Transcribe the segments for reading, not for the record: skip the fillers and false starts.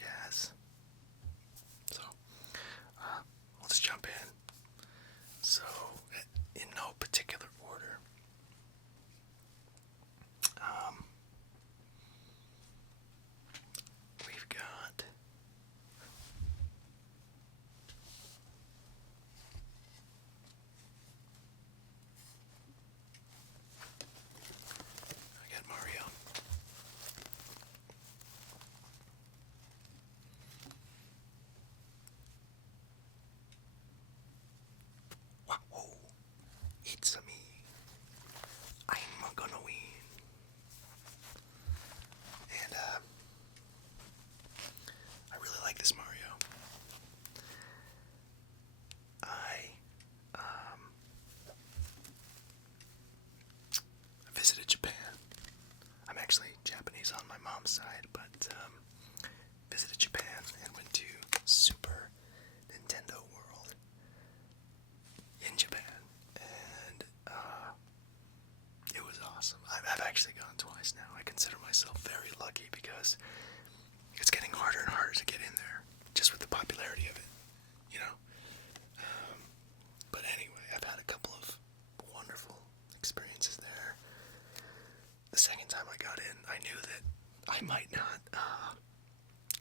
jazz. So, let's jump in. So, in no particular order, we've got Mario. Whoa, it's me. I'm gonna win. And I really like this Mario. I visited Japan. I'm actually Japanese on my mom's side, but visited Japan and went to Super Nintendo World in Japan, and it was awesome. I've actually gone twice now. I consider myself very lucky because it's getting harder and harder to get in there, just with the popularity of it, you know? But anyway, I've had a couple of wonderful experiences there. The second time I got in, I knew that I might not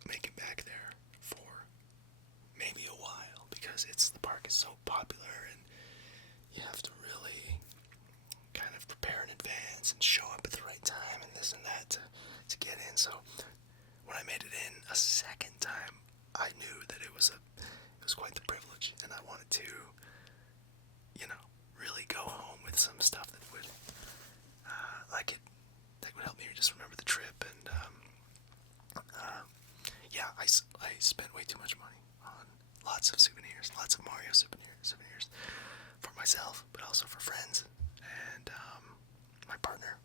make it back there for maybe a while, because the park is so popular, and you have to really kind of prepare in advance and show up at the right time and this and that to get in. So when I made it in a second time, I knew that it was quite the privilege, and I wanted to, really go home with some stuff that would that would help me just remember the trip. And yeah, I spent way too much money on lots of souvenirs, lots of Mario souvenirs for myself, but also for friends and my partner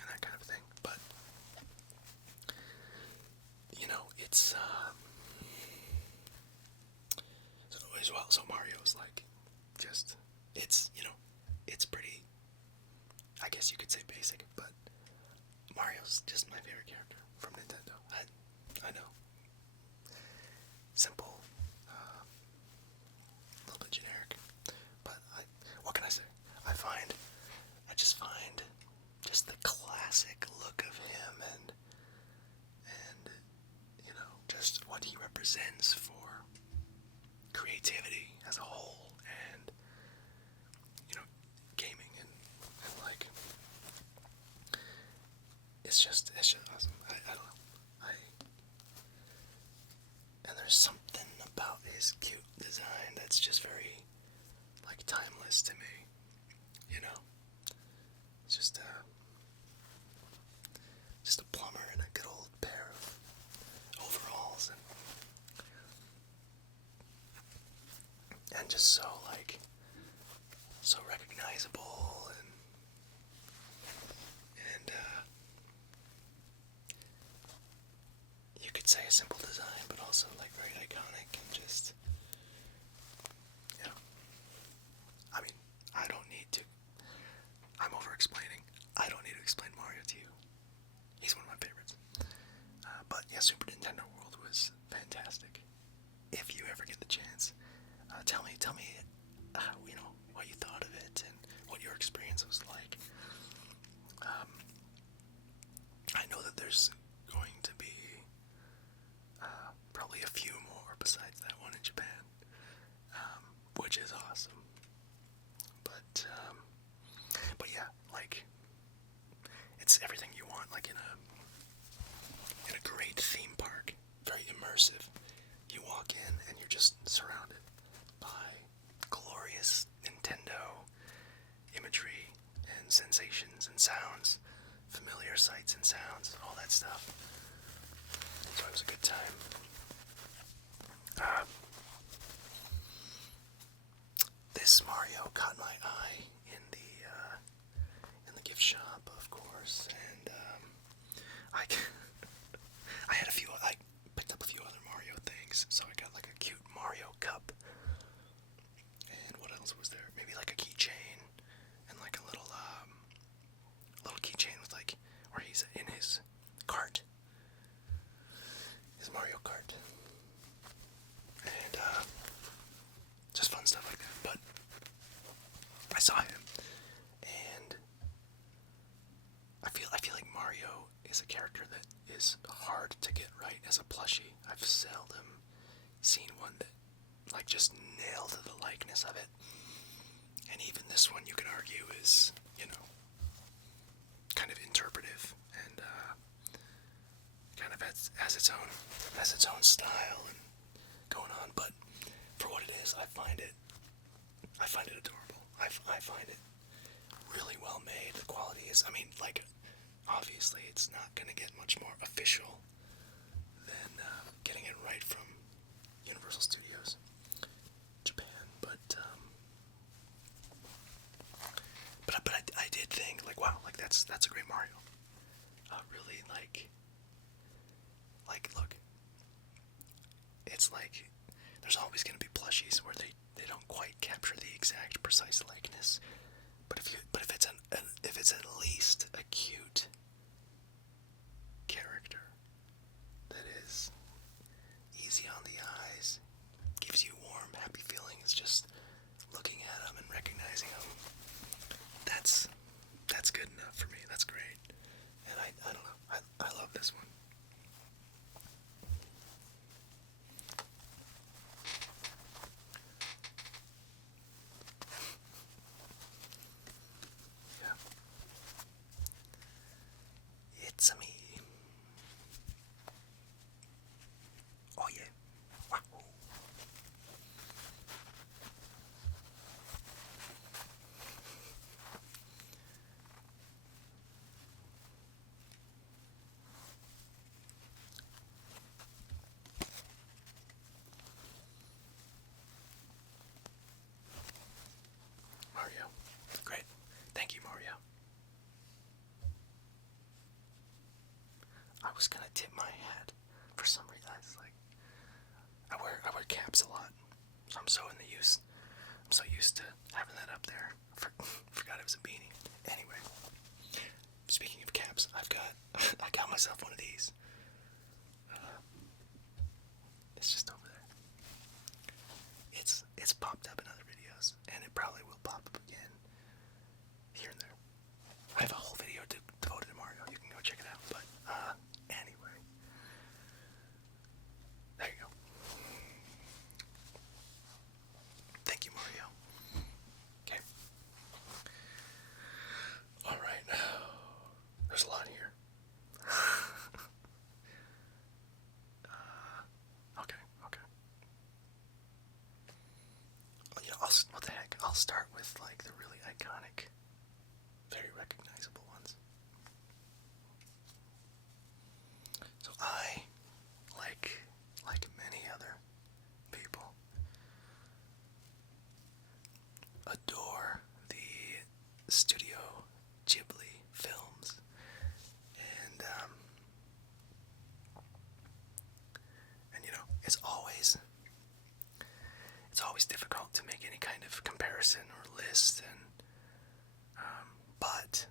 and that kind of thing. But it's so Mario's like just it's pretty, I guess you could say, basic, but Mario's just my favorite character from Nintendo. I know. Simple, a little bit generic, but what can I say? I just find just the classic look of him and just what he represents for creativity as a whole, and gaming and like it's just awesome. I don't know. And there's something about his cute design that's just very timeless to me. It's just a plumber in a good old pair of overalls, and just so recognizable, and you could say a simple design, but also very iconic, and just I mean, I'm over explaining. I don't need to explain Mario to you. He's one of my favorites. But yeah, Super Nintendo World was fantastic. If you ever get the chance, tell me what you thought of it and what your experience was like. I know that there's going to be probably a few more besides that one in Japan, which is awesome. But yeah, it's everything you want, in a great theme park, very immersive. You walk in and you're just surrounded by glorious Nintendo imagery and sensations and sounds, familiar sights and sounds, all that stuff. So it was a good time. This Mario caught my eye in the gift shop, of course, and I had I picked up a few other Mario things, so I got a cute Mario cup, and what else was there? Maybe a keychain, and a little keychain with where he's in his cart, is hard to get right as a plushie. I've seldom seen one that, like, just nailed the likeness of it. And even this one, you could argue, is, you know, kind of interpretive and kind of has its own style and going on. But for what it is, I find it adorable. I find it really well made. The quality is, I mean, like, obviously it's not going to get much more official than getting it right from Universal Studios Japan, but I did think, like, wow, like, that's a great Mario. Really, like, look, it's like, there's always going to be plushies where they don't quite capture the exact precise likeness, but if it's at least a cute character that is easy on the eyes, gives you warm, happy feelings just looking at them and recognizing them, that's good enough for me. That's great. And I don't know, I love this one. Yeah. It's a me. Oh yeah. Wow. Mario. Great. Thank you, Mario. I was gonna tip my hat for some reason. It's like I wear caps a lot. I'm so used to having that up there. Forgot it was a beanie. Anyway, speaking of caps, I got myself one of these. It's just over there. It's popped up in other videos, and it probably will pop up again here and there. I have a whole video devoted to Mario. You can go check it out. But anyway, there you go. Thank you, Mario. Okay. All right. There's a lot here. Okay. Well, you know, what the heck? I'll start with, like, the really iconic, very recognizable ones. So I, like many other people, adore the Studio Ghibli films, and you know, it's always difficult to make any kind of comparison or list, and but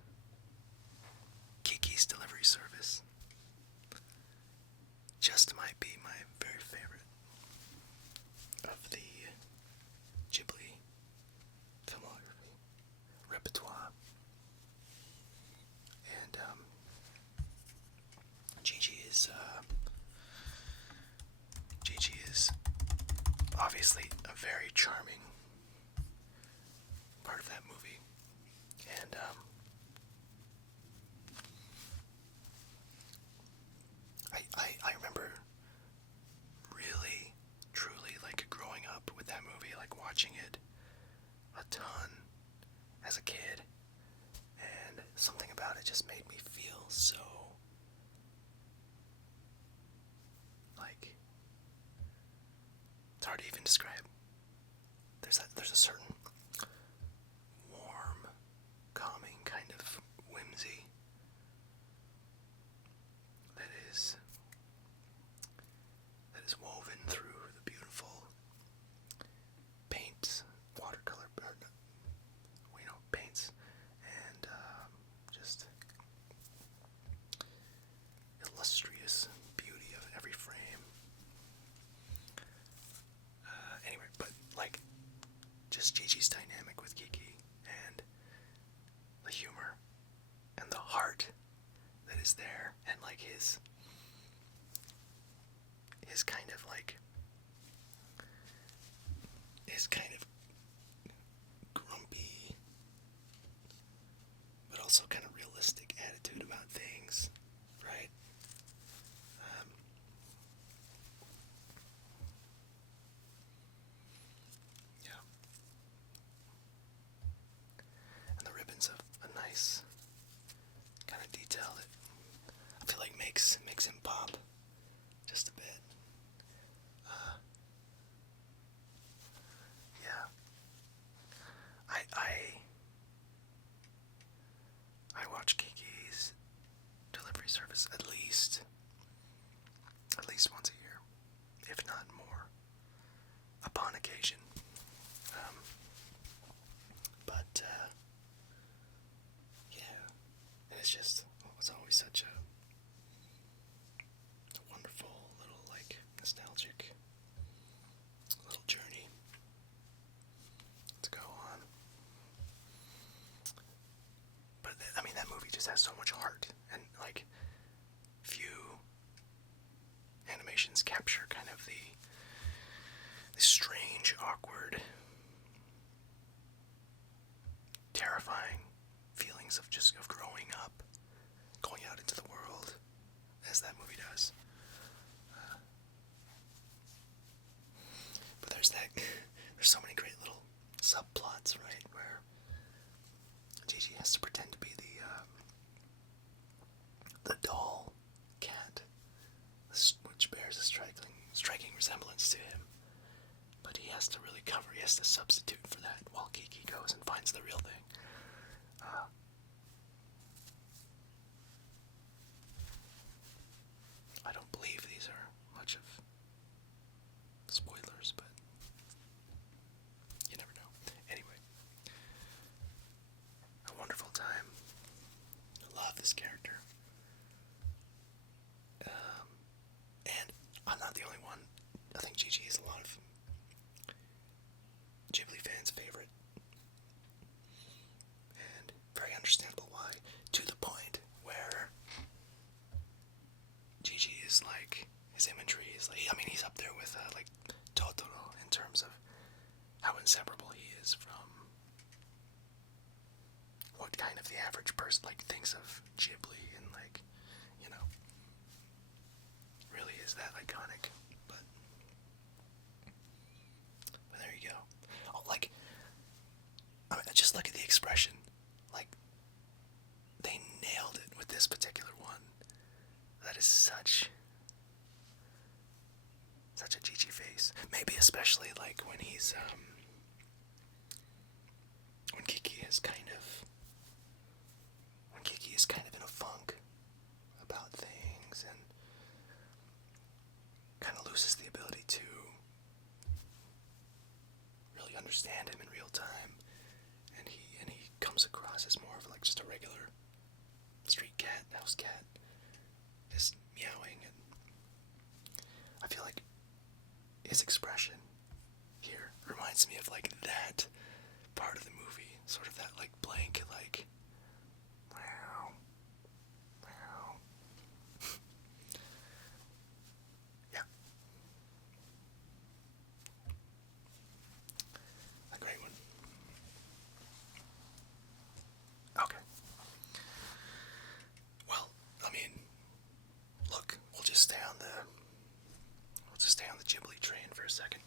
Kiki's Delivery Service just might be my very favorite of the Ghibli filmography repertoire. And Jiji is obviously a very charming part of that movie, and I remember really, truly, like, growing up with that movie, like, watching it a ton as a kid, and something about it just made me feel so, like, it's hard to even describe. There's a certain warm, calming kind of whimsy that is woven through the beautiful paints, watercolor, paints, and just illustrious beauty of every frame. Anyway, but, like, just Gigi is kind of like his kind of grumpy, but also kind of realistic attitude about things, right? Yeah. And the ribbon's a nice kind of detail that I feel like makes him pop just a bit. Yeah. I watch Kiki's delivery service at least once a year, if not more, upon occasion. But yeah, and it's always such a wonderful little, like, nostalgic little journey to go on. But I mean, that movie just has so much heart, and like, few animations capture kind of the strange, awkward, terrifying feelings of growing up, going out into the world, as that movie does. But there's so many great little subplots, right, where Jiji has to pretend to be the doll cat, which bears a striking resemblance to him. But he has to substitute for that while Kiki goes and finds the real thing. I don't believe these are much of spoilers, but you never know. Anyway, a wonderful time. I love this character. And I'm not the only one. I think Jiji is a lot of Ghibli fans' favorite. And very understandable why. To the point where Jiji is like, his imagery is like, I mean, he's up there with like Totoro in terms of how inseparable he is from what kind of the average person like thinks of Ghibli, and like, you know, really is that iconic. But there you go. Oh, like, I mean, just look at the expression. Like, they nailed it with this particular one. That is such a Jiji face. Maybe especially like when he's when Kiki is kind of in a funk about things and kind of loses the ability to really understand him in real time, and he comes across as more of like just a regular street cat, house cat, just meowing. And I feel like his expression here reminds me of like that part of the movie, sort of that like blank, like meow, meow. Yeah, a great one. Okay. Well, I mean, look, we'll just stay on the Ghibli train for a second.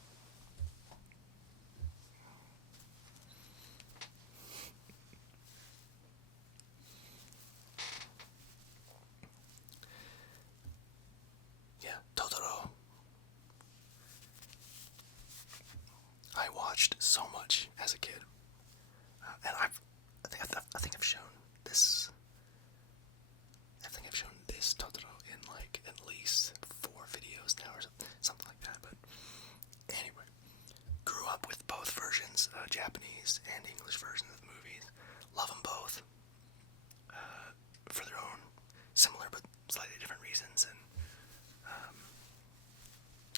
Yeah, Totoro. I watched so much as a kid, and I think I've shown this. I think I've shown this Totoro in like at least 4 videos now, or something like that. But anyway, grew up with both versions, Japanese and English versions of the movies. Love them both for their own similar but slightly different reasons, and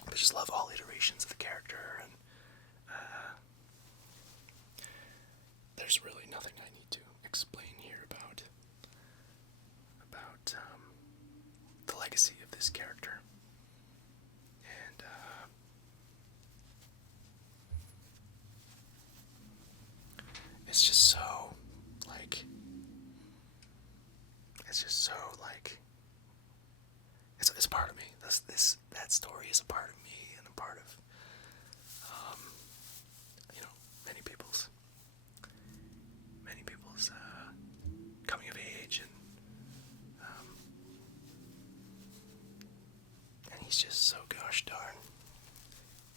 but just love all iterations of the character. And there's really nothing I need to explain here about the legacy of this character. And it's just so, like, it's just so, like, it's a part of me. That story is a part of me and a part of, um, you know, many people's coming of age, and he's just so gosh darn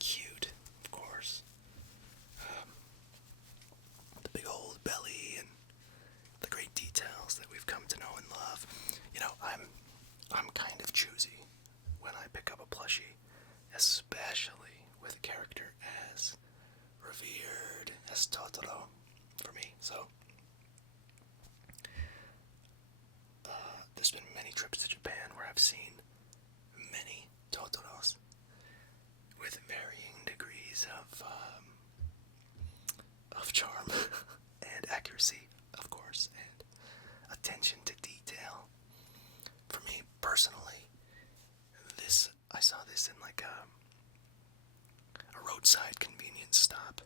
cute, of course. The big old belly and the great details that we've come to know and love. You know, I'm kind of choosy when I pick up a plushie, especially with a character as revered as Totoro for me. So, there's been many trips to Japan where I've seen many Totoros with varying degrees of charm and accuracy, of course, and attention to detail. For me personally, I saw this in like a roadside convenience stop,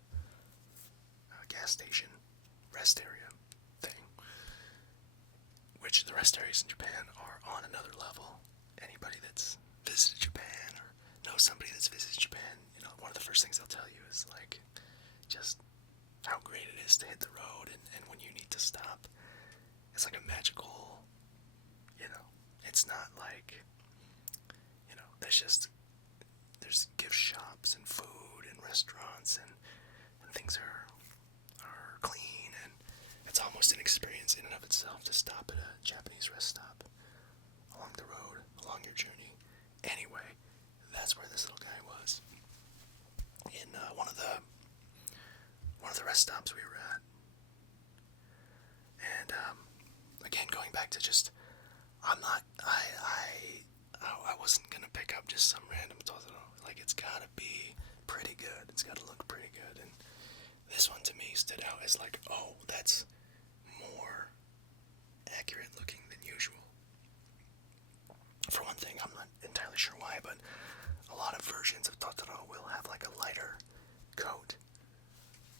a gas station, rest area thing, which the rest areas in Japan are on another level. Anybody that's visited Japan or knows somebody that's visited Japan, you know, one of the first things they'll tell you is like just how great it is to hit the road, and when you need to stop, it's like a magical, you know, it's not like, you know, there's gift shops and food and restaurants and things are clean, and it's almost an experience in and of itself to stop at a Japanese rest stop along the road, along your journey. Anyway, that's where this little guy was. In one of the rest stops we were at. And again, going back to just, I wasn't gonna pick up just some random Totoro. Like, it's gotta be pretty good. It's gotta look pretty good. And this one to me stood out as like, oh, that's more accurate looking than usual. For one thing, I'm not entirely sure why, but a lot of versions of Totoro will have like a lighter coat,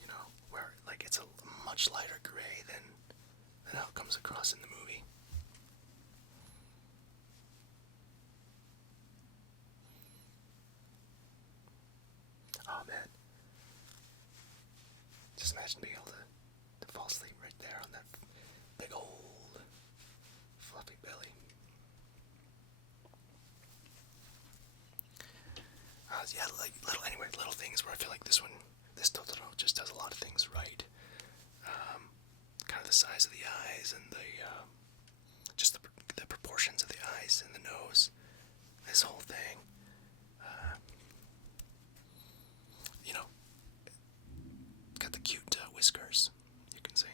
you know, where like it's a much lighter gray than how it comes across in the movie. Oh man, just imagine being able to fall asleep right there on that big old fluffy belly. Yeah, like little things where I feel like this Totoro just does a lot of things right. Kind of the size of the eyes and just the proportions of the eyes and the nose. This whole thing. You know, got the cute whiskers, you can see.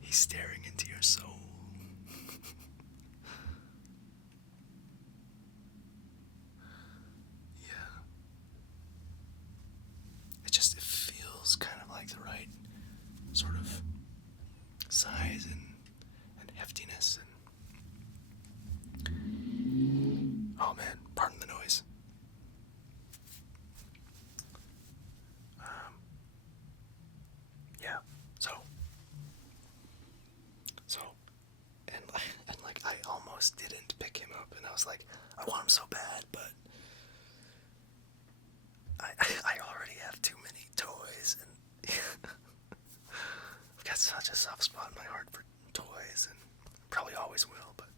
He's staring into your soul. Yeah. It feels kind of like the right sort of size and heftiness and oh man, pardon the noise. Yeah, so and like I almost didn't pick him up, and I was like, I want him so bad, but I already have too many toys, and I've got such a soft spot in my heart for toys, and probably always will. But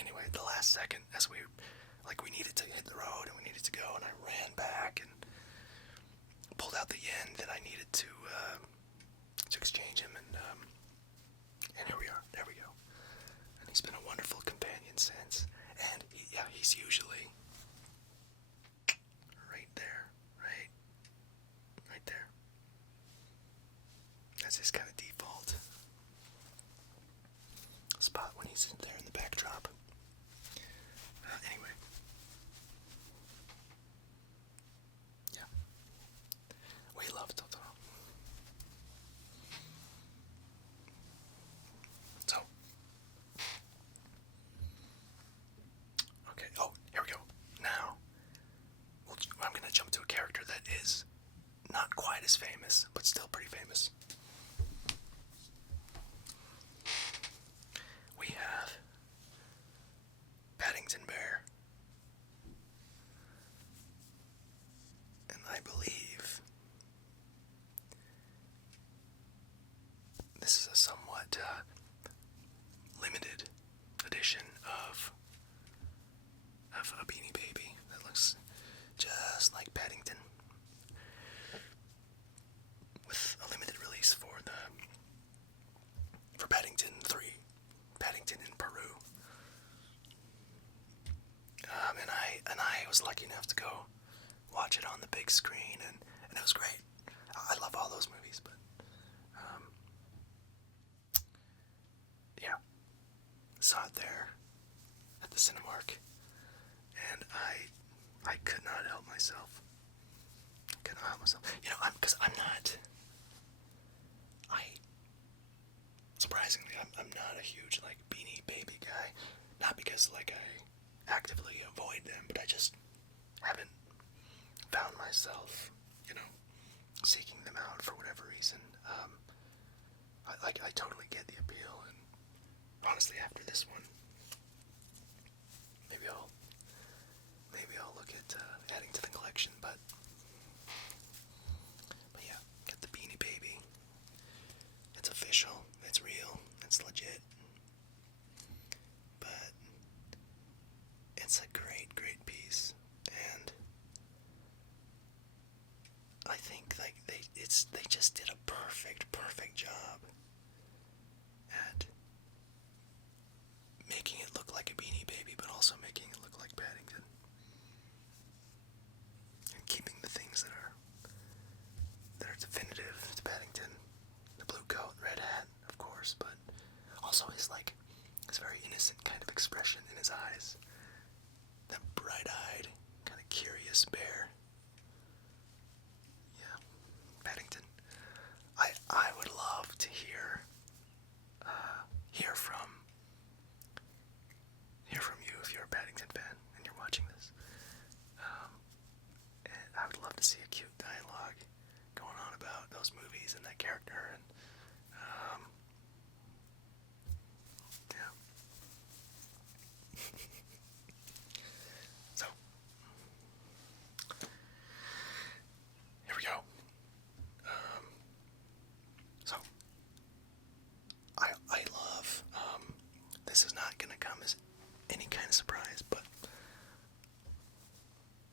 anyway, the last second, as we needed to hit the road and we needed to go, and I ran back and pulled out the yen that I needed to exchange him, and here we are. There we go. And he's been a wonderful companion since. And he's usually right there, right there. That's his kind of default spot when he's there in the backdrop. Anyway. Yeah. We love Totoro. So, still pretty famous. We have Paddington Bear. And I believe this is a somewhat limited edition of a Beanie Baby that looks just like Paddington, with a limited release for Paddington 3, Paddington in Peru. And I was lucky enough to go watch it on the big screen, and it was great. I love all those movies, but yeah, saw it there at the Cinemark, and I could not help myself. You know, surprisingly, I'm not a huge, like, Beanie Baby guy. Not because, like, I actively avoid them, but I just haven't found myself, you know, seeking them out for whatever reason. I totally get the appeal, and honestly, after this one, maybe I'll look at adding to the collection, but yeah, get the Beanie Baby. It's official, it's real, it's legit, but it's a great, great piece, and I think, like, they just did a perfect job at making it look like a Beanie Baby, but also making it look like Paddington, and keeping the things that are definitive to Paddington: the blue coat, red hat, of course, but also his very innocent kind of expression in his eyes, that bright-eyed, kind of curious bear. Yeah, Paddington. I would love to hear from you if you're a Paddington fan and you're watching this. And I would love to see a cute dialogue going on about those movies and that character, and yeah. So here we go. So I love, this is not gonna come as any kind of surprise, but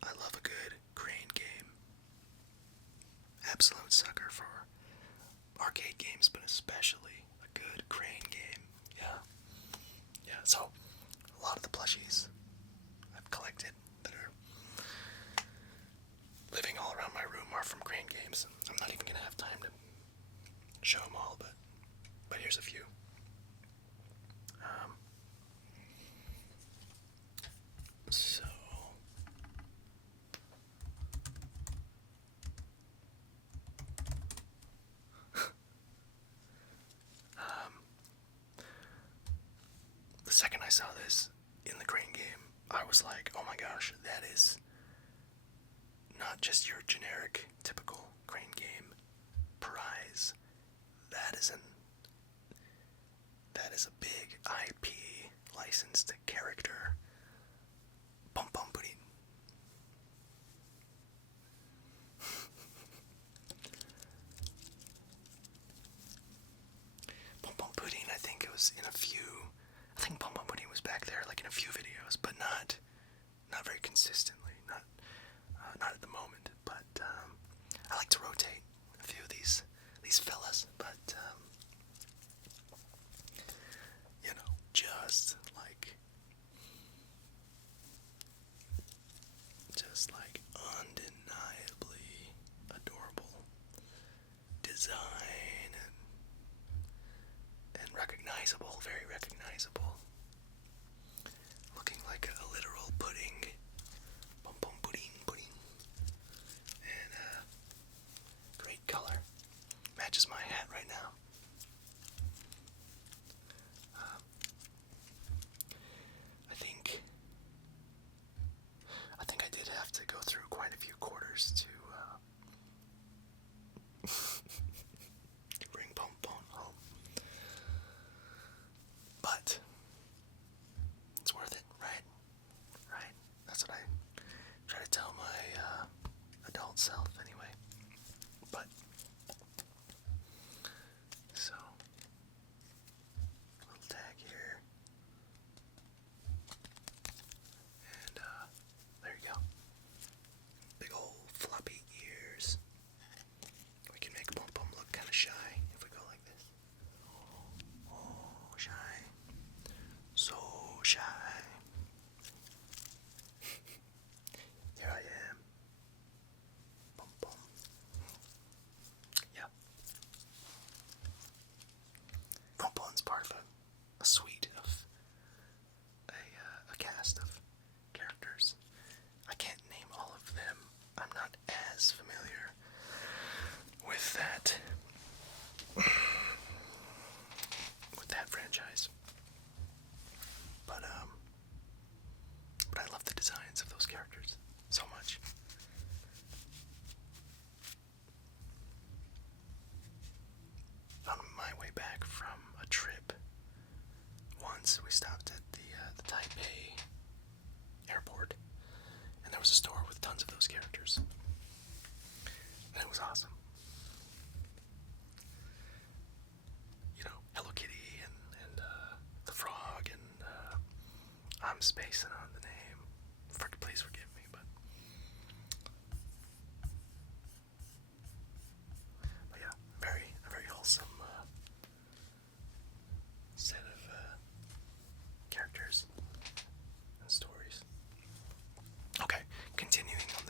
I love a good crane game. Absolute sucker for arcade games, but especially a good crane game. Yeah, so a lot of the plushies I've collected that are living all around my room are from crane games. I'm not even gonna have time to show them all, but here's a few. So the second I saw this in the crane game, I was like, oh my gosh, that is not just your generic, typical crane game prize. That is a big IP licensed character. Pompompurin. Pompompurin, I think it was in a few. I think Pompompurin was back there, like, in a few videos, but not very consistently. Not at the moment. But I like to rotate a few of these fellas. But you know, just like undeniably adorable design, and recognizable, very recognizable. Looking like a literal pudding. Pudding. And great color. Matches my hat right now. I think I did have to go through quite a few quarters to once we stopped at the Taipei airport, and there was a store with tons of those characters, and it was awesome. You know, Hello Kitty and the frog, and I'm spacing on the name. Please forgive me, but yeah, a very wholesome set of characters and stories. Okay, continuing on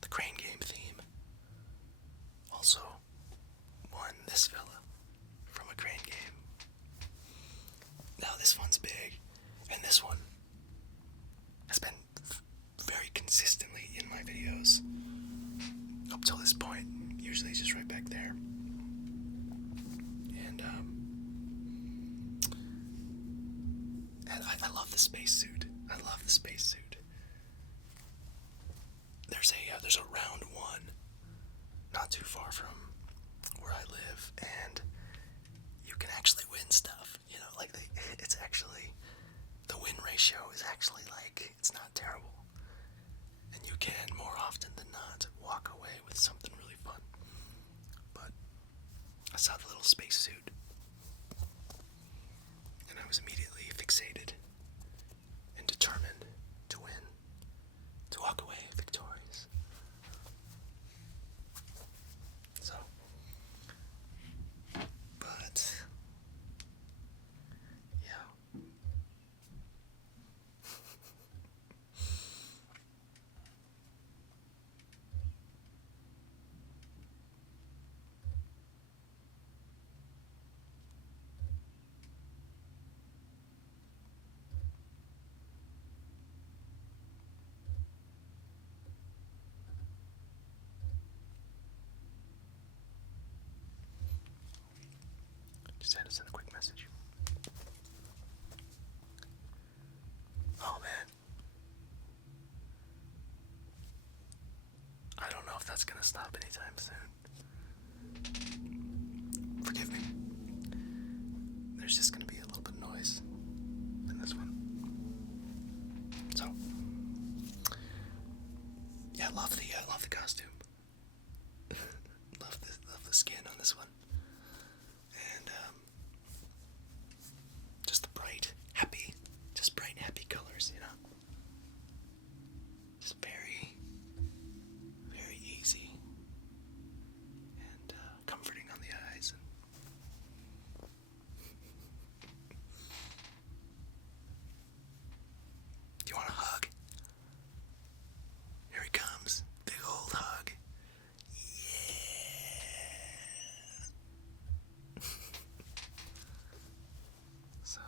the crane game theme. Also, won this fella from a crane game. Now this one's big, and this one has been very consistently in my videos up till this point. Usually it's just right back there. And I love the spacesuit. I love the spacesuit. There's a round one not too far from where I live, and you can actually win stuff. You know, like it's actually, the win ratio is actually like, it's not terrible. And you can, more often than not, walk away with something really fun. But I saw the little spacesuit, and I was immediately fixated and determined to win, to walk away victorious. So, but, yeah. Just had to send a quick message. Oh man. I don't know if that's gonna stop anytime soon. Forgive me. There's just gonna be a little bit of noise in this one. So, yeah, love the costume. love the skin on this one. And just the bright, happy colors, you know. Just very, very easy and comforting on the eyes. Do you want a hug? Here he comes. Big old hug. Yeah. So.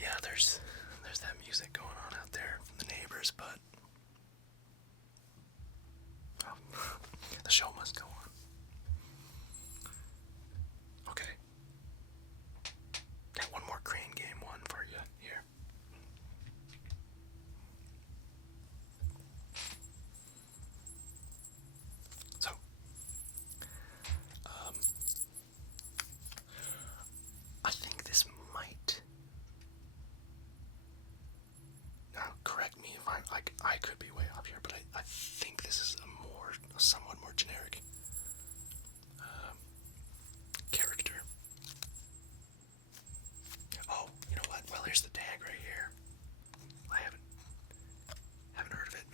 Yeah, there's that music going on out there from the neighbors, but the show must go on. Okay. Got one more crane game one for you here. So, I think this might. Now, correct me if I could be way off here, but I think this is a somewhat more generic character. Oh, you know what? Well, here's the tag right here. I haven't heard of it.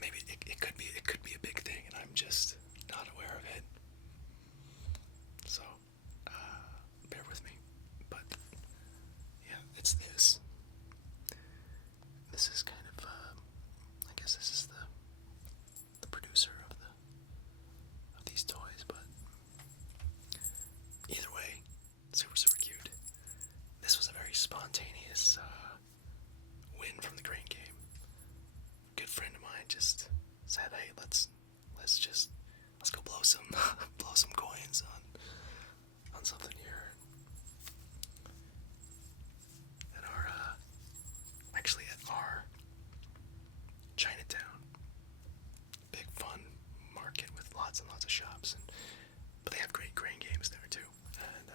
Maybe it could be a big thing, and I'm just not aware of it. So, bear with me. But yeah, it's this. This is kind of, I guess this is the producer of these toys, but either way, super, super cute. This was a very spontaneous win from the crane game. A good friend of mine just said, "Hey, let's go blow some coins on something here." At our Chinatown, big fun market with lots lots and lots of shops, but they have great grain games there too. And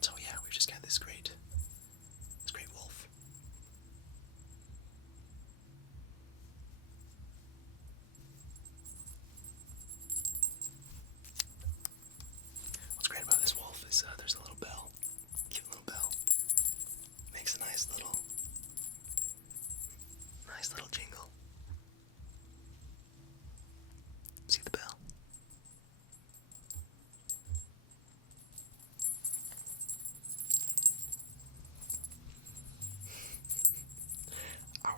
so yeah, we've just got this great wolf. What's great about this wolf is there's a little bell, cute little bell. Makes a nice little jingle. See the bell? Ow.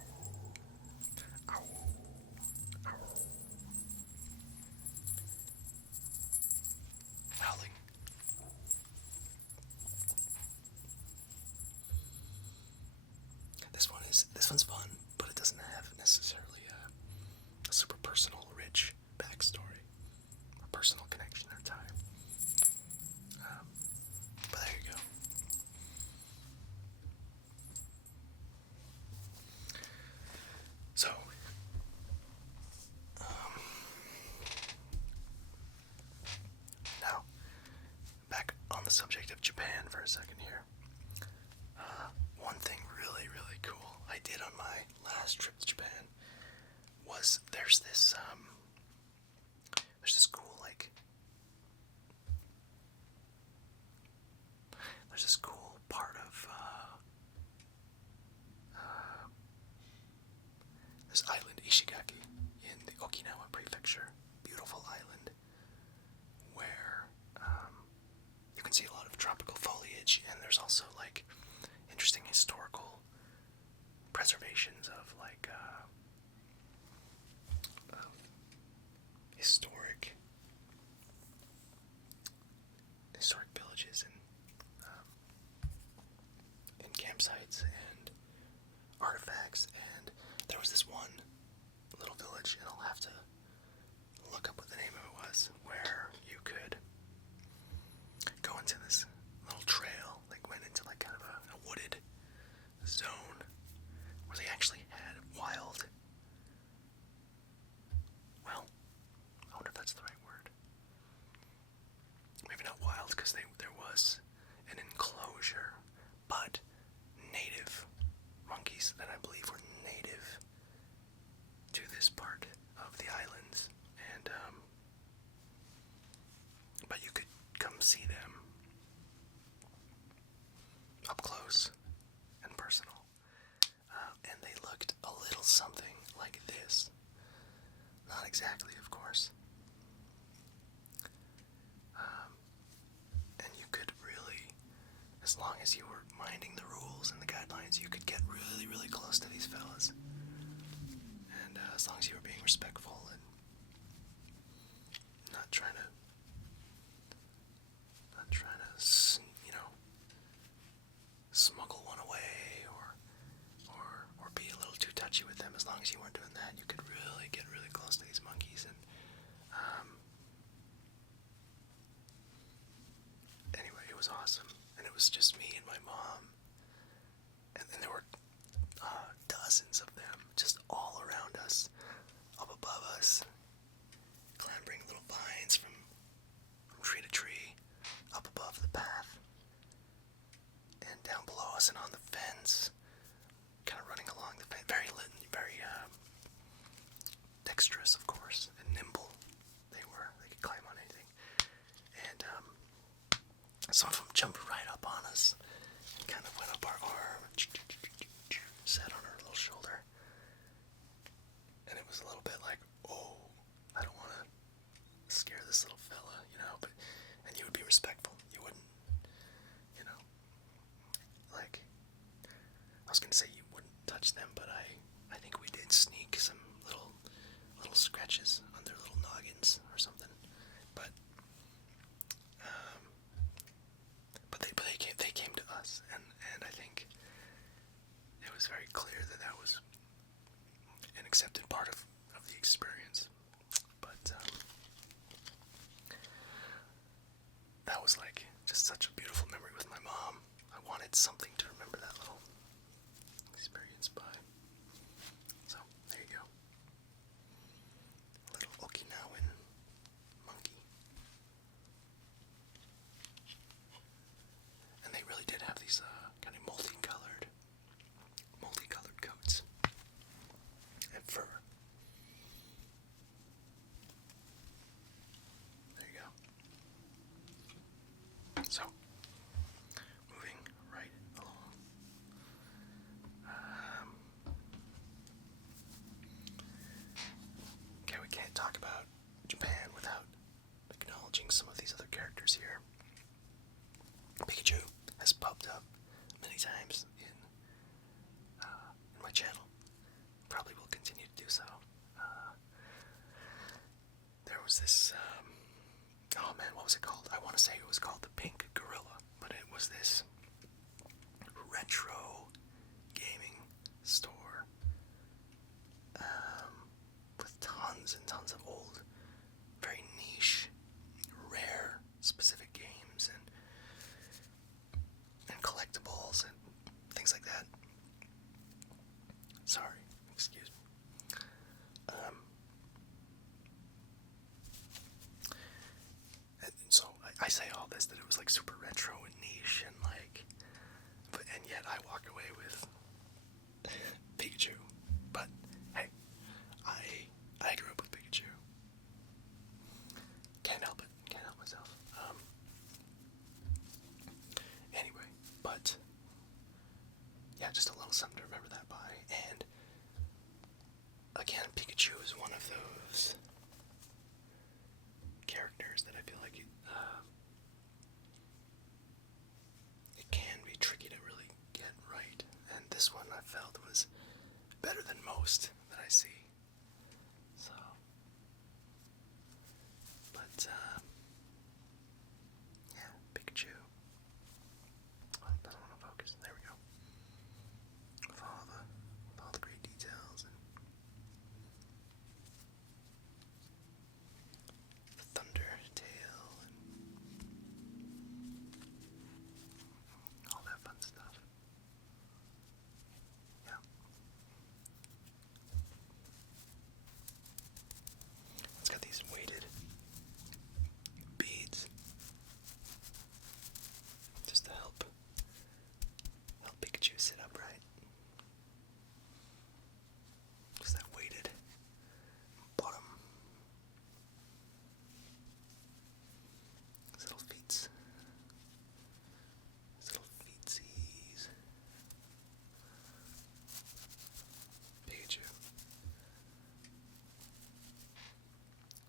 Ow. Ow. Howling. This one's fun, but it doesn't have necessarily a super personal, rich backstory, or personal connection or tie. But there you go. So, now, back on the subject of Japan for a second here. One thing really, really cool I did on my last trip to Japan was there's this cool, like, there's this cool part of this island, Ishigaki, in the Okinawa prefecture, beautiful island, where you can see a lot of tropical foliage, and there's also, like, interesting historical preservations of, like, historic villages and campsites and artifacts. And there was this one little village, and I'll have to look up what the name of it was, where you could go into this little trail, like went into like kind of a wooded zone where they actually had wild, well, I wonder if that's the right word. Maybe not wild, because there was an enclosure, but native monkeys that I believe were native to this part of the islands, and but you could come see them up close and personal, and they looked a little something like this. Not exactly, of course. And you could really, as long as you were minding the rules and the guidelines, you could get really, really close to these fellas. And as long as you were being respectful and not trying to, smuggle one away or be a little too touchy with them. As long as you weren't doing that, you could really get really close to these monkeys. And anyway, it was awesome, and it was just me and my mom, and then there were dozens of them just all around us, up above us, clambering little vines from tree to tree, up above the path, and down below us and on the fence, kind of running along the fence, very dexterous, of course, and nimble. They could climb on anything, and some of them jumped right up on us, and kind of went up our arm, sat on our little shoulder, and it was a little bit like, oh, I don't want to scare this little fella, and you would be respectful. You wouldn't, like, I was gonna say you wouldn't touch them, but I think we did sneak some little scratches on their little noggins or something, but they came to us, and I think it was very clear that was an accepted part of the experience. But that was like just such a beautiful memory with my mom. I wanted something to remember that little experience by. So there you go. A little Okinawa again, Pikachu is one of those characters that I feel like it can be tricky to really get right, and this one I felt was better than most that I see. So, but yeah, Pikachu. Oh, doesn't want to focus. There we go. With all the great details and the thunder tail and all that fun stuff. Yeah. It's got these weighted beads just to help Pikachu sit upright. Just that weighted bottom. His little feet. His little feetsies. Pikachu.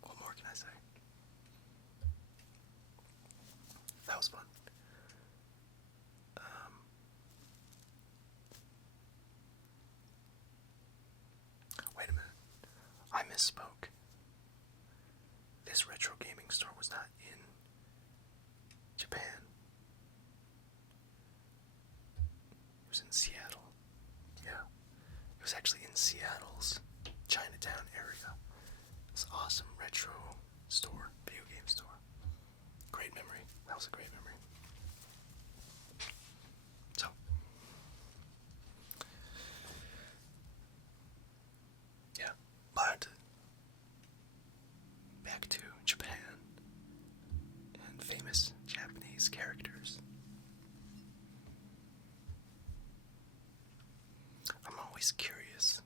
What more can I say? That was fun. Wait a minute. I misspoke. This retro gaming store was not in Japan. It was in Seattle. Yeah. It was actually in Seattle's Chinatown area. This awesome retro store, video game store. Great memory. That was a great memory. So, yeah, but back to Japan and famous Japanese characters. I'm always curious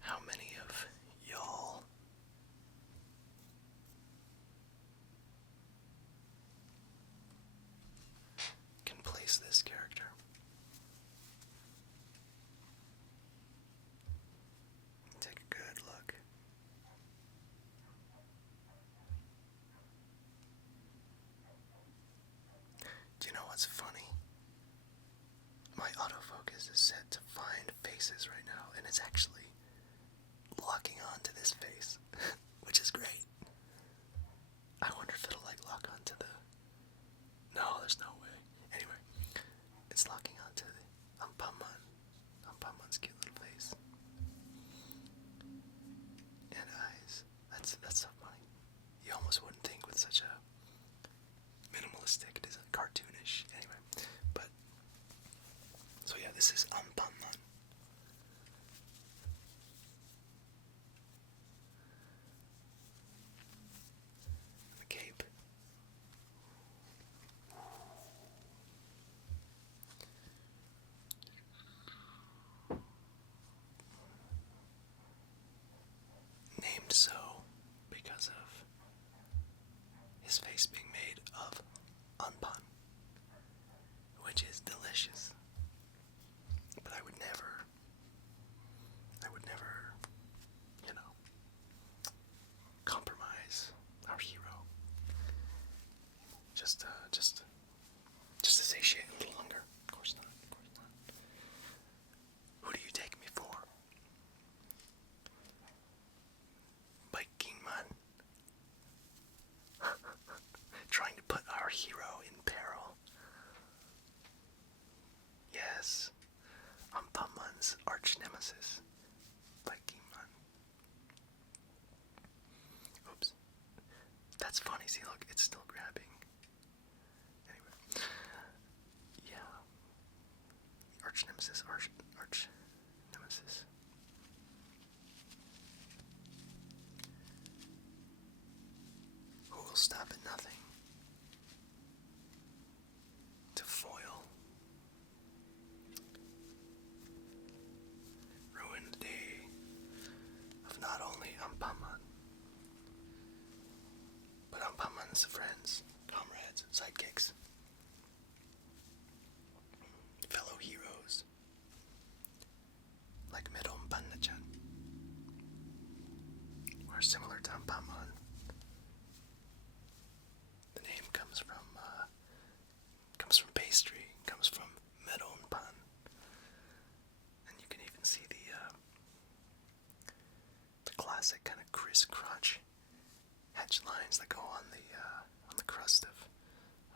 how many of y'all can place this character. Take a good look. Do you know what's funny? My autofocus is set to find faces right now, and it's actually locking on to this face, which is great. I wonder if it'll lock onto the... No, there's no way. Anyway, it's locking onto the Anpanman's cute little face. And eyes. That's so funny. You almost wouldn't think with such a minimalistic design, cartoonish. Anyway, but so yeah, this is Anpanman. The cape. Named so because of his face being made of anpan, which is delicious. But I would never, compromise our hero. Just to satiate a little hunger. Of course not. Who do you take me for? Biking man. Trying to put our hero in peril. Yes, Anpanman's arch nemesis, Biking man. Oops. That's funny, see, look, it's still grabbing. Anyway. Yeah. Arch nemesis. Who will stop at nothing to foil, ruin the day of not only Anpanman, but Anpanman's friends, comrades, sidekicks, fellow heroes, like Medom sausage lines that go on the crust of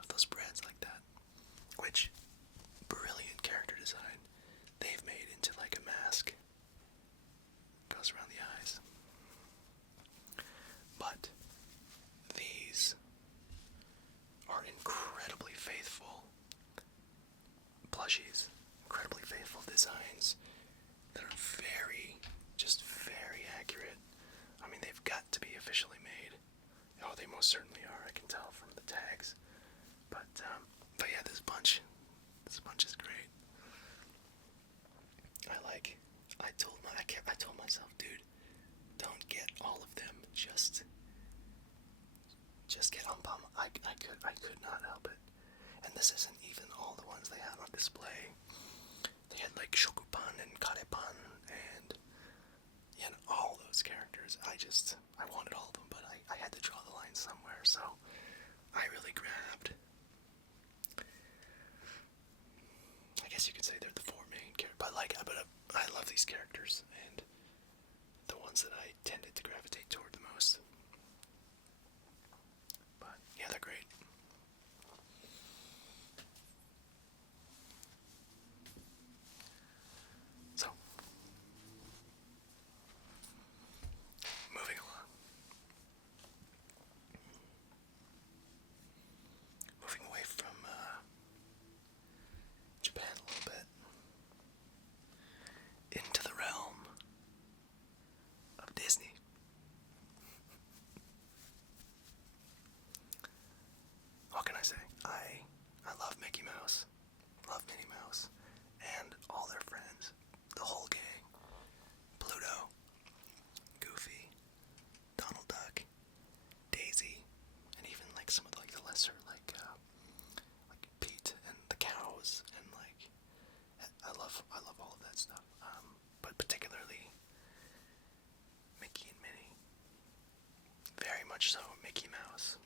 those breads like that. Which, brilliant character design. They've made into like a mask. Goes around the eyes. But these are incredibly faithful plushies. Incredibly faithful designs that are very accurate. I mean, they've got to be officially made. Oh, they most certainly are. I can tell from the tags. But yeah, this bunch is great. I told myself, dude, don't get all of them. Just get Anpanman. I could not help it. And this isn't even all the ones they had on display. They had like Shokupan and Karepan and all those characters. I wanted all of them, but I had to draw the line somewhere, so I really grabbed. I guess you could say they're the four main characters, but I love these characters, and the ones that I tended to gravitate toward the most. But yeah, they're great. So, moving along. Moving away from Japan a little bit. Into the realm of Disney. What can I say? I love Mickey Mouse, love Minnie Mouse, and all their friends, the whole gang. Pluto, Goofy, Donald Duck, Daisy, and even like some of the lesser like Pete and the cows, and I love all of that stuff. But particularly Mickey and Minnie. Very much so Mickey Mouse.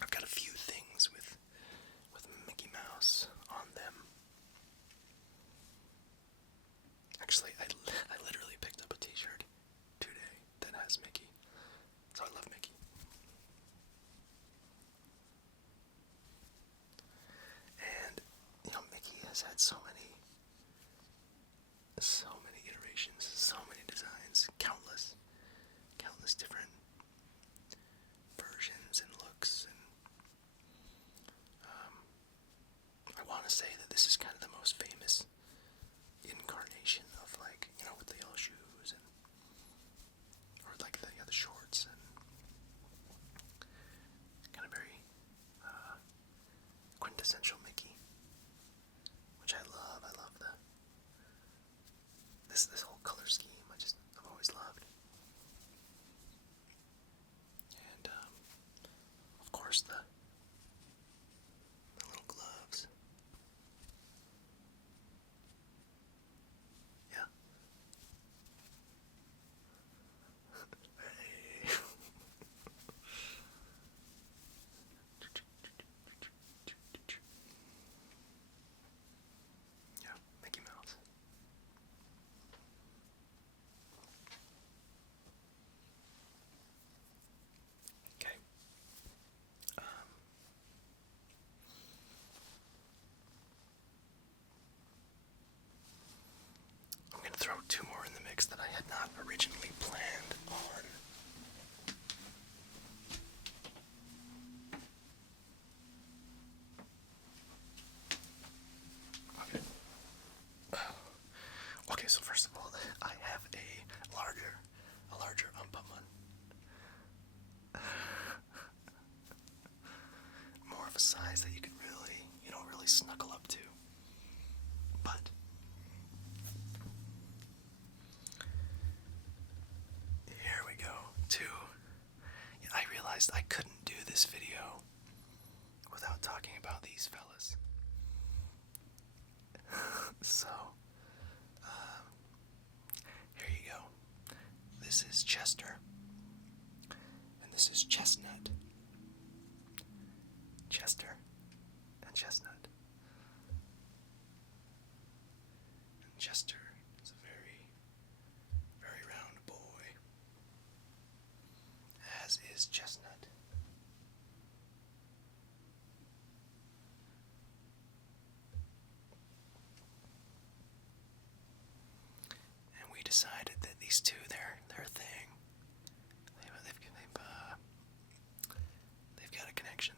I've got a few things with Mickey Mouse on them. Actually, I literally picked up a t-shirt today that has Mickey. So I love Mickey. And, Mickey has had so many iterations, so many designs, countless different versions and looks, and I want to say that this is kind of the most famous incarnation of with the yellow shoes or the shorts, and kind of very quintessential Mickey, which I love. I love this whole color scheme. I've always loved. And of course the little gloves. Yeah. Hey. Yeah, Mickey Mouse. Okay. I'm going to throw two more in the mix that I had not originally planned on. Okay. Okay, so first of all, I have a larger Anpanman. More of a size that you could really snuggle up to. But here we go. I realized I couldn't do this video without talking about these fellas. So, here you go. This is Chester, and this is Chestnut. Chester and Chestnut. And Chester is a very, very round boy. is Chestnut. And we decided that these two, they're a thing. They've got a connection.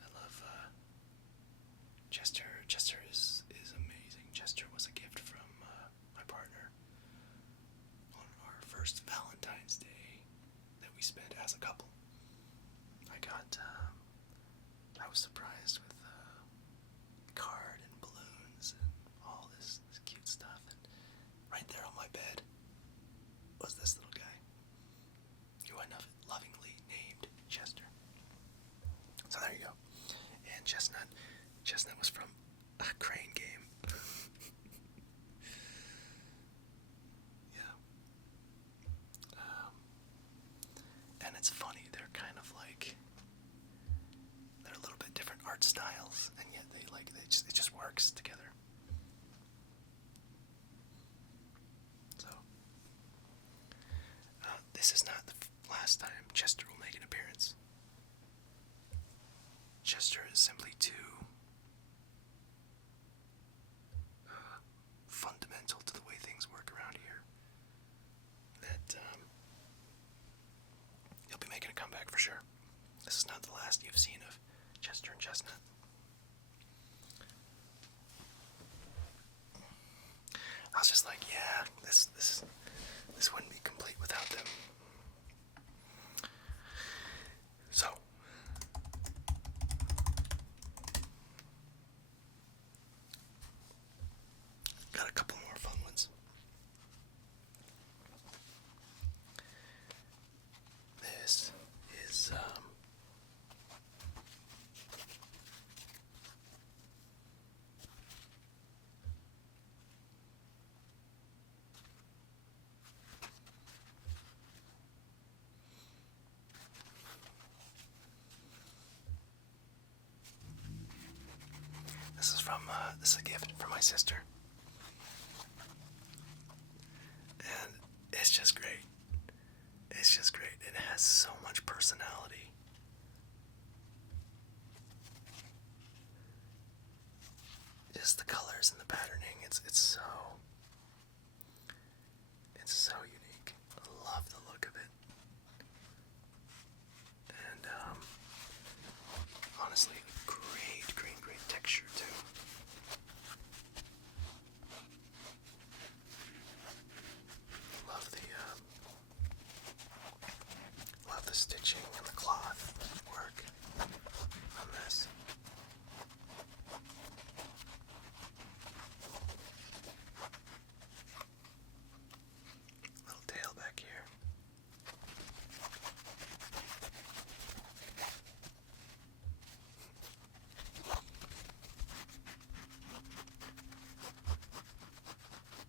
I love Chester. Chester is amazing. Chester was a gift from my partner on our first Valentine's Day that we spent as a couple. I was surprised with card and balloons and all this cute stuff. And right there on my bed was this little guy who I lovingly named Chester. So there you go. And Chestnut was from a crane game. Yeah. And it's funny, they're kind of like, they're a little bit different art styles, and yet it just works together. So, this is not the last time Chester will make an appearance. Chester is simply too fundamental to the way things work around here that he'll be making a comeback for sure. This is not the last you've seen of Chester and Chestnut. I was just like, yeah, this wouldn't be complete without them. So, got a couple more fun ones. This is this is a gift from my sister. And it's just great. It's just great. It has so much personality. Just the colors and the patterning, it's so unique. I love the look of it. And honestly, great texture too. Love the stitching and the cloth work on this. Little tail back here.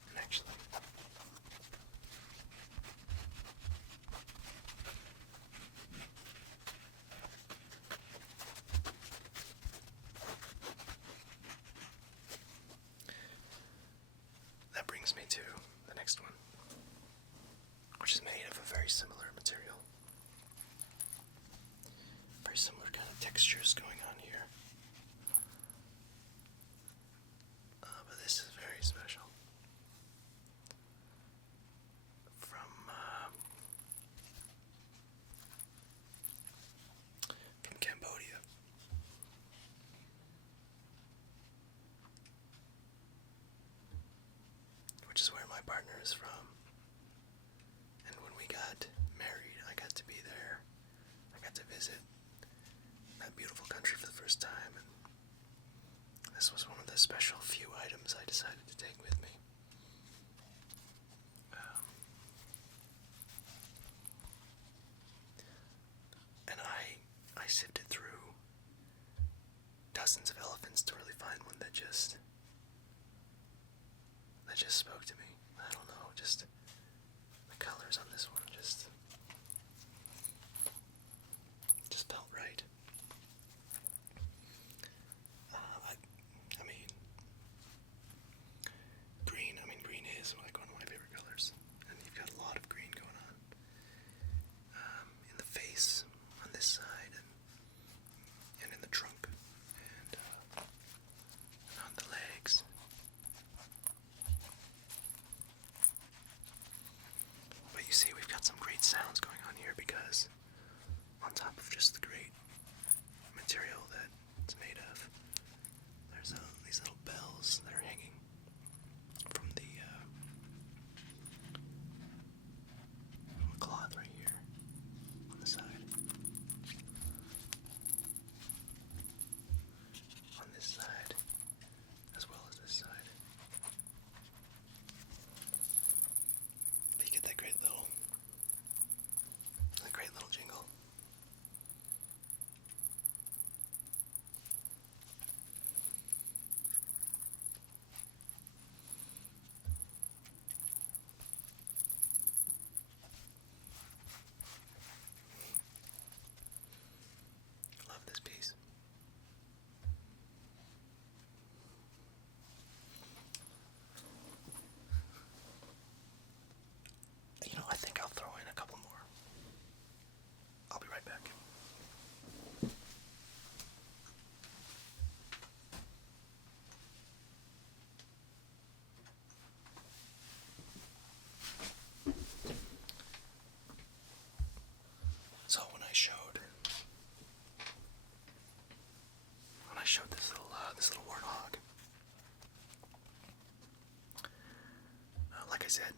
And actually, that brings me to the next one, which is made of a very similar material. Very similar kind of textures going on here. But this is very special. From Cambodia. Which is where my partner is from. And when we got married, I got to be there. I got to visit that beautiful country for the first time, and this was one of the special few items I decided to take with me. And I sifted through dozens of elephants to really find one that just spoke to me. I don't know, just the colors on this one just felt right. I mean, see, we've got some great sounds going on here because on top of just the great material that it's made of, there's these little bells that are hanging from the cloth right here on the side. On this side, as well as this side. You get that great little jingle. Love this piece. You know, I think I'll throw in a couple more. I'll be right back. So when I showed this little warthog, like I said,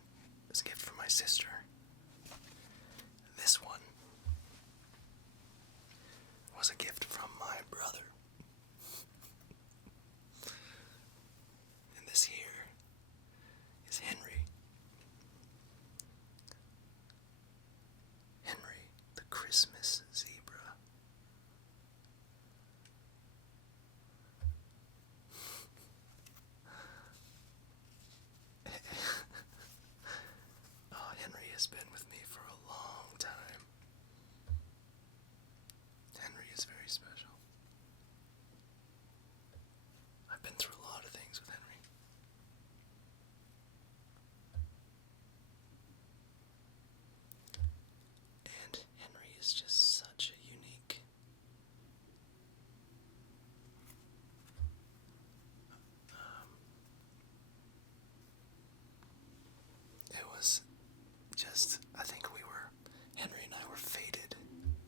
it's a gift from my sister. This one was a gift from my brother. And this here is Henry. Henry, the Christmas zebra. Oh, Henry has been with me for a long time. Henry is very special. I've been through a lot of things with Henry. And Henry is just such a unique it was just, I think Henry and I were fated,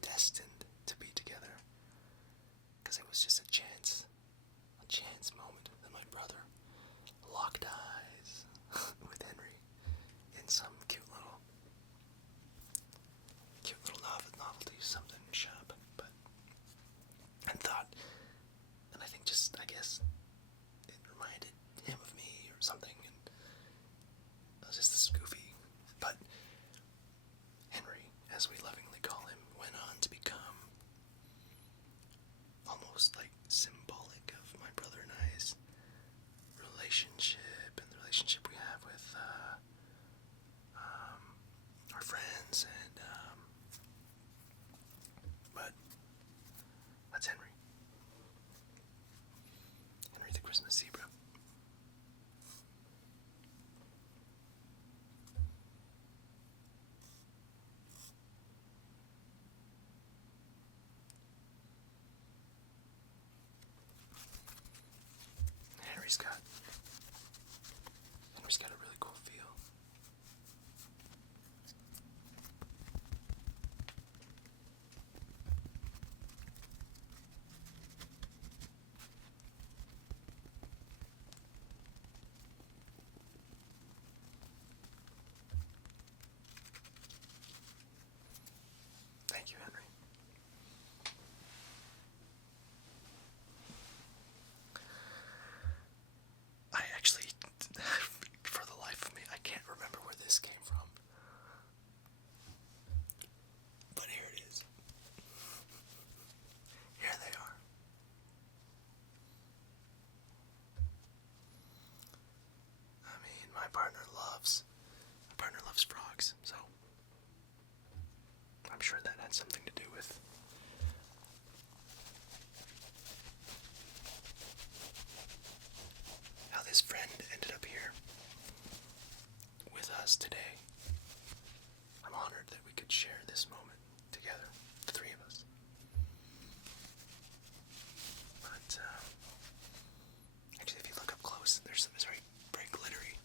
destined to be together, because it was just a chance moment that my brother locked eyes with Henry in some cute little novelty something shop, and I think I guess it reminded him of me or something, and it was just this goofy, but Henry, as we lovingly call him, went on to become almost like symbolic of my brother and I's relationship and the relationship we have with our friends, and but that's Henry. Henry the Christmas zebra. Henry's got a really cool feel. Thank you, Henry. I actually, for the life of me, I can't remember where this came from. But here it is. Here they are. I mean, my partner loves frogs, so I'm sure that had something to do with how this friend ended up here with us today. I'm honored that we could share this moment together, the three of us. But actually, if you look up close, there's very glittery.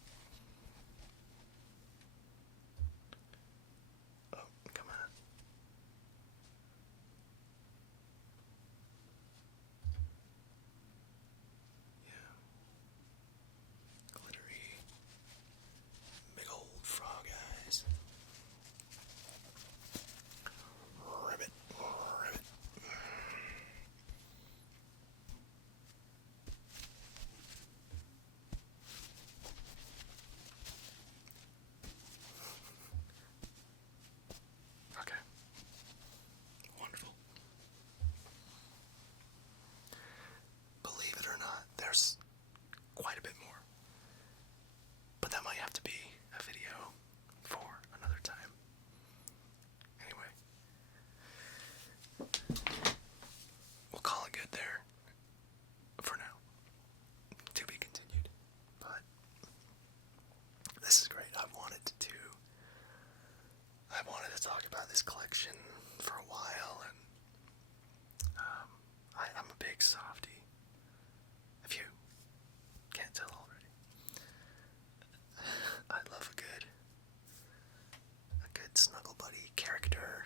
character